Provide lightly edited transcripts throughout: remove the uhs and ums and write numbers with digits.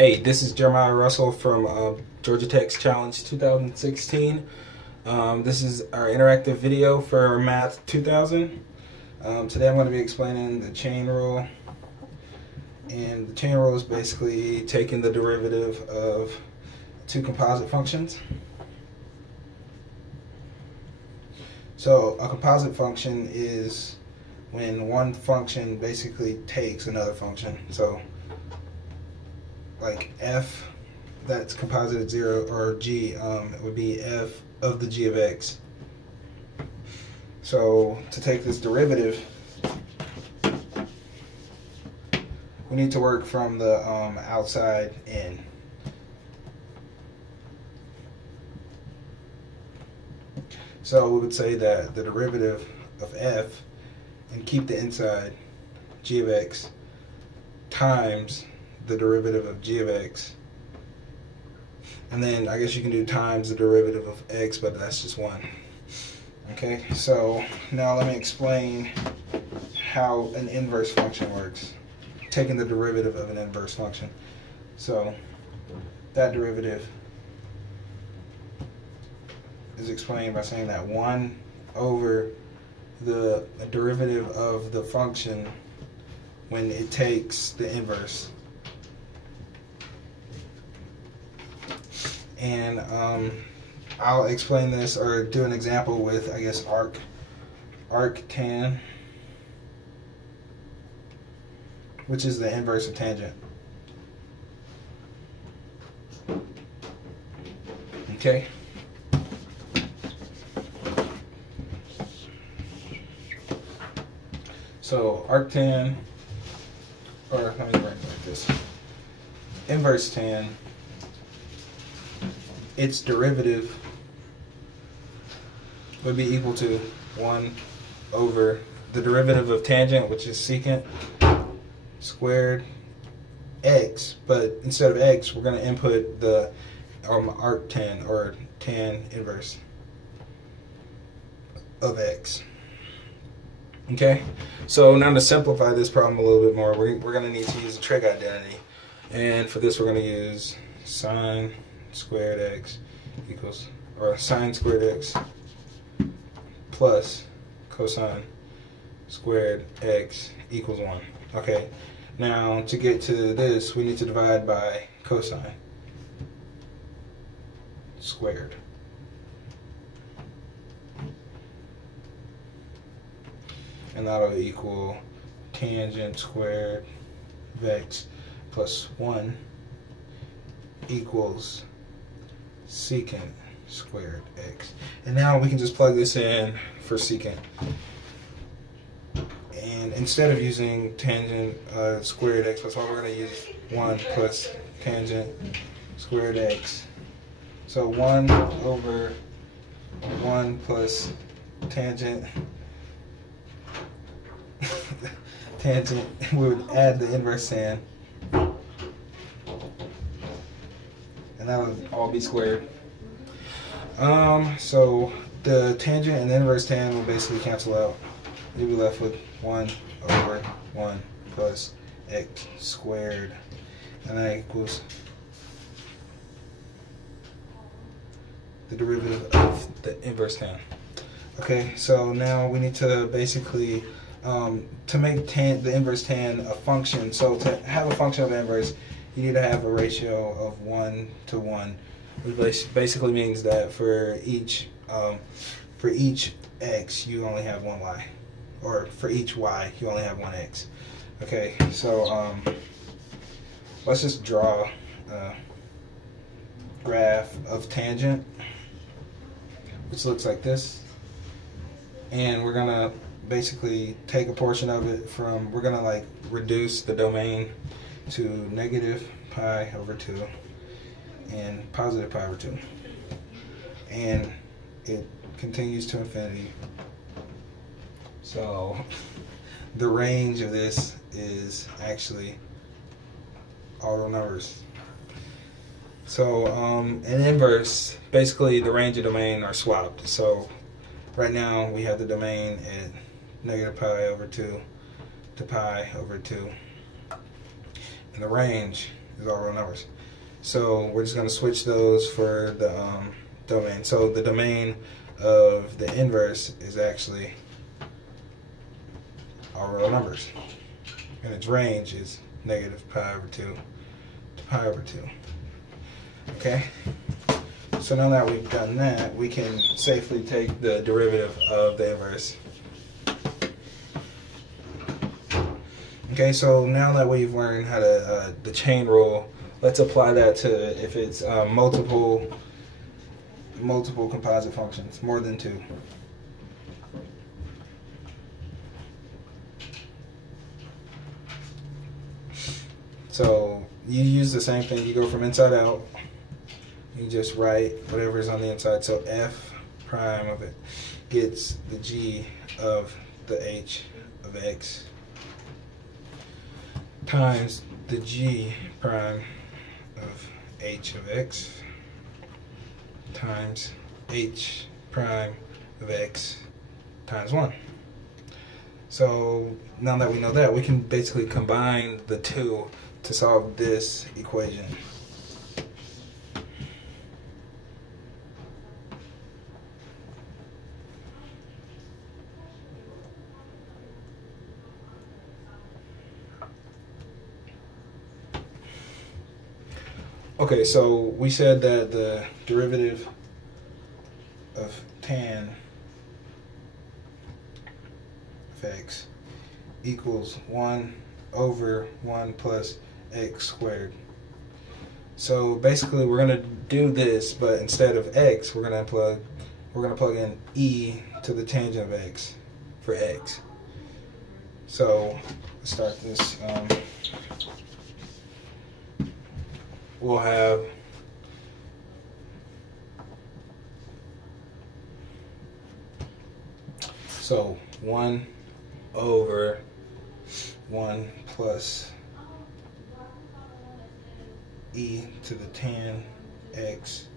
Hey, this is Jeremiah Russell from Georgia Tech's Challenge 2016. This is our interactive video for Math 2000. Today I'm going to be explaining the chain rule. And the chain rule is basically taking the derivative of two composite functions. So a composite function is when one function basically takes another function. So like f that's composite at 0, or g, it would be f of the g of x. So to take this derivative, we need to work from the outside in. So we would say that the derivative of f, and keep the inside, g of x, times the derivative of g of x, and then I guess you can do times the derivative of x, but that's just one. Okay, so now let me explain how an inverse function works, taking the derivative of an inverse function. So that derivative is explained by saying that 1 over the derivative of the function when it takes the inverse. And I'll explain this or do an example with, I guess, arctan, which is the inverse of tangent. Okay. So arctan, or let me write it like this: inverse tan, its derivative would be equal to 1 over the derivative of tangent, which is secant, squared x, but instead of x, we're going to input the arctan, or tan inverse of x. Okay, so now to simplify this problem a little bit more, we're going to need to use a trig identity. And for this, we're going to use sine squared x equals, or sine squared x plus cosine squared x equals 1. Okay, now to get to this, we need to divide by cosine squared. And that'll equal tangent squared of x plus 1 equals secant squared x. And now we can just plug this in for secant. And instead of using tangent squared x plus 1, we're going to use 1 plus tangent squared x. So 1 over 1 plus tangent tangent, we would add the inverse tan, and that would all be squared. So the tangent and the inverse tan will basically cancel out. You'll be left with 1 over 1 plus x squared, and that equals the derivative of the inverse tan. Okay, so now we need to basically to make the inverse tan a function. So to have a function of inverse, you need to have a ratio of 1 to 1, which basically means that for each x you only have one y, or for each y you only have one x. Okay, so let's just draw a graph of tangent, which looks like this, and we're gonna basically take a portion of it from, we're gonna like reduce the domain to negative pi over 2 and positive pi over 2, and it continues to infinity. So the range of this is actually all real numbers. So an inverse, basically the range and domain are swapped. So right now we have the domain at negative pi over 2 to pi over 2, and the range is all real numbers. So we're just going to switch those for the domain. So the domain of the inverse is actually all real numbers. And its range is negative pi over 2 to pi over 2. Okay? So now that we've done that, we can safely take the derivative of the inverse. Okay, so now that we've learned how to, the chain rule, let's apply that to if it's multiple composite functions, more than 2. So you use the same thing, you go from inside out, you just write whatever's on the inside. So f prime of it gets the g of the h of x times the g prime of h of x times h prime of x times 1. So now that we know that, we can basically combine the two to solve this equation. Okay, so we said that the derivative of tan of x equals 1 over 1 plus x squared. So basically we're going to do this, but instead of x, we're going to plug in e to the tangent of x for x. So let's start this. We'll have so 1 over 1 plus e to the tan x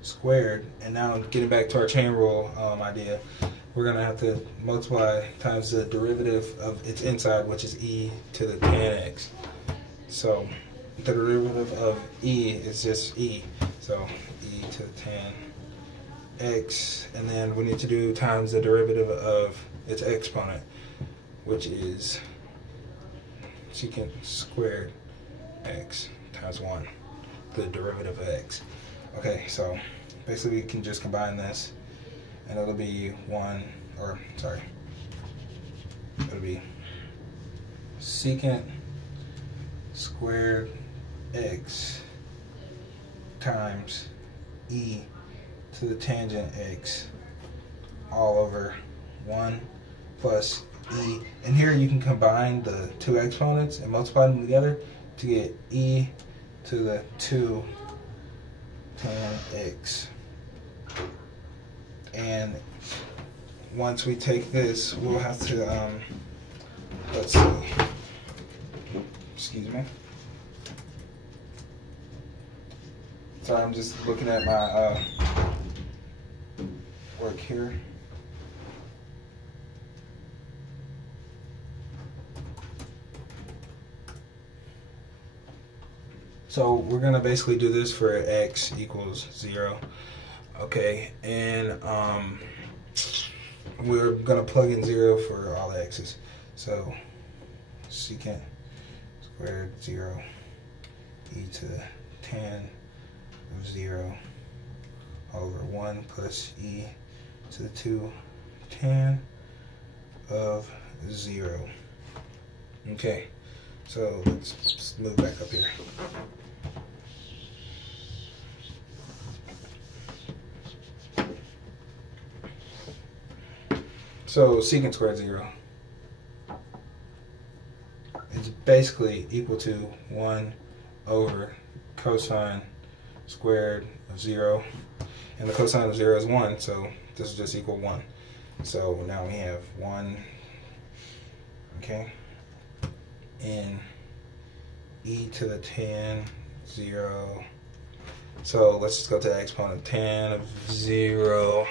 squared. And now getting back to our chain rule idea, we're going to have to multiply times the derivative of its inside, which is e to the tan x. So the derivative of e is just e, so e to the tan x, and then we need to do times the derivative of its exponent, which is secant squared x times 1, the derivative of x. Okay, so basically we can just combine this, and it'll be it'll be secant squared x times e to the tangent x all over 1 plus e. And here you can combine the two exponents and multiply them together to get e to the 2 tan x. And once we take this, we'll have to, let's see, excuse me. Sorry, I'm just looking at my work here. So we're going to basically do this for x equals 0. Okay, and we're going to plug in 0 for all the x's. So secant squared 0 e to the tan of 0 over 1 plus e to the 2 tan of 0. Okay, so let's just move back up here. So secant squared 0 is basically equal to 1 over cosine squared of 0, and the cosine of 0 is 1, so this is just equal 1. So now we have 1, okay, in e to the tan 0. So let's just go to the exponent. Tan of 0,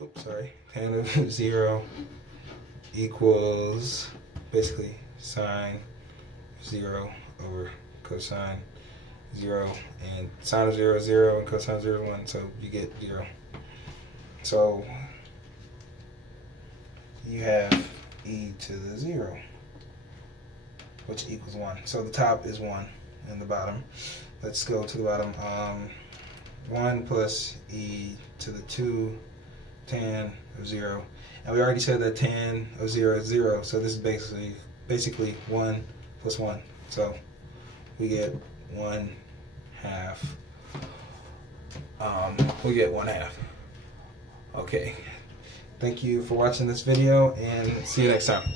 oops, sorry, tan of 0 equals basically sine 0 over cosine 0, and sine of 0 is 0, and cosine of 0 is 1, so you get 0. So you have e to the 0, which equals 1. So the top is 1, and the bottom. Let's go to the bottom. 1 plus e to the 2 tan of 0. And we already said that tan of 0 is 0, so this is basically 1 plus 1. So we get 1/2. We get 1/2. Okay. Thank you for watching this video, and see you next time.